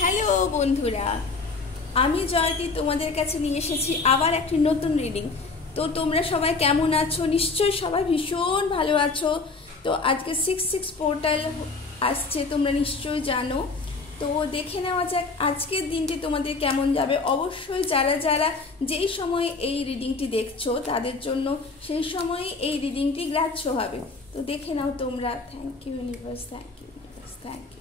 Hello বন্ধুরা, আমি জয়তি তোমাদের কাছে নিয়ে এসেছি আবার একটি নতুন রিডিং। তো তোমরা সবাই কেমন আছো? নিশ্চয়ই সবাই ভীষণ ভালো আছো। তো আজকে 6/6 পোর্টাল আসছে, তোমরা নিশ্চয়ই জানো। তো দেখে নেওয়া যাক আজকের দিনটি তোমাদের কেমন যাবে। অবশ্যই যারা যারা যেই সময়ে এই রিডিংটি দেখছো তাদের জন্য সেই সময়ে এই রিডিংটি গ্রাহ্য হবে। তো দেখে নাও তোমরা। Thank you universe, thank you universe, thank you.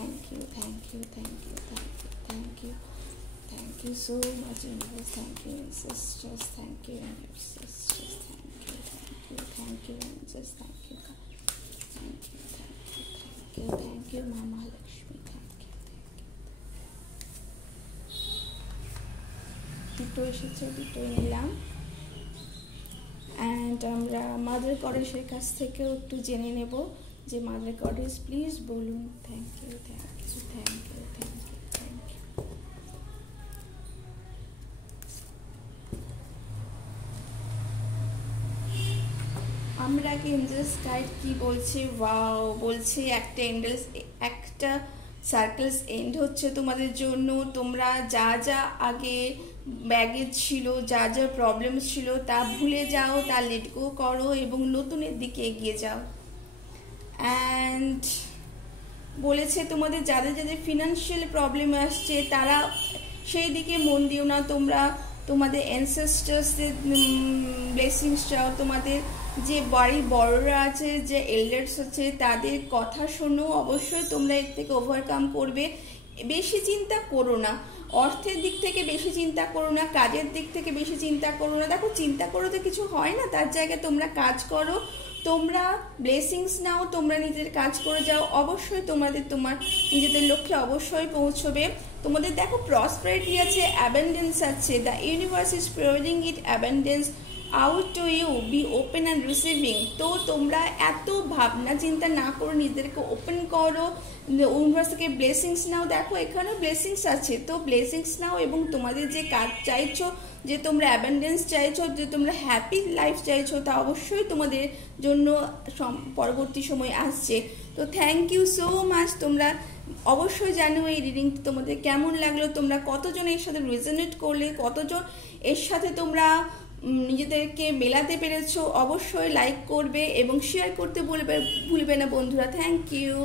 Thank you, thank you, thank you, thank you, thank you. Thank you so much, universe. Thank you, ancestors. Thank you, ancestors. Thank you, thank you, thank you, ancestors. Thank you, thank you, thank you, thank you, Mama Lakshmi. Thank you, দুটো এসেছে, দুটোই নিলাম। And আমরা mother গডেসের কাছ থেকেও একটু জেনে নেব যে মাদার গডেস প্লিজ বলুন। Thank you, thank you, thank you, thank you, thank you. আমরা কি এঞ্জেলস গাইড কি বলছে? ওয়াও, বলছে একটা সার্কেলস এন্ড হচ্ছে তোমাদের জন্য। তোমরা যা যা আগে ব্যাগে ছিল, যা যা প্রবলেম ছিল তা ভুলে যাও, তা লেট গো করো এবং নতুনের দিকে এগিয়ে যাও। অ্যান্ড বলেছে তোমাদের যাদের যাদের ফিনান্সিয়াল প্রবলেম আসছে তারা সেই দিকে মন দিও না। তোমরা তোমাদের অ্যানসেস্টার্সদের ব্লেসিংস চাও। তোমাদের যে বাড়ির বড়রা আছে, যে এল্ডার্স আছে তাদের কথা শোনো। অবশ্যই তোমরা এর থেকে ওভারকাম করবে। বেশি চিন্তা করো না, অর্থের দিক থেকে বেশি চিন্তা করো না, কাজের দিক থেকে বেশি চিন্তা করো না। দেখো, চিন্তা করো তো কিছু হয় না, তার জায়গায় তোমরা কাজ করো, তোমরা ব্লেসিংস নাও, তোমরা নিজের কাজ করে যাও। অবশ্যই তোমার নিজেদের লক্ষ্যে অবশ্যই পৌঁছবে। তোমাদের দেখো প্রসপারিটি আছে, অ্যাবেন্ডেন্স আছে। The universe is providing it abundance out to you, be open and receiving. তো তোমরা এত ভাবনা চিন্তা না করো, নিজেদেরকে ওপেন করো, ইউনিভার্স থেকে ব্লেসিংস নাও। দেখো এখানেও ব্লেসিংস আছে, তো ব্লেসিংস নাও এবং তোমাদের যে কাজ চাইছো, যে তোমরা অ্যাবেন্ডেন্স চাইছো, যে তোমরা হ্যাপি লাইফ চাইছো, তা অবশ্যই তোমাদের জন্য পরবর্তী সময় আসছে। তো থ্যাংক ইউ সো মাচ। তোমরা অবশ্যই জানো এই রিডিংটি তোমাদের কেমন লাগলো, তোমরা কতজন এর সাথে রেজোনেট করলে, কতজন এর সাথে তোমরা নিজেদেরকে মেলাতে পেরেছো। অবশ্যই লাইক করবে এবং শেয়ার করতে ভুলবে না বন্ধুরা। Thank you.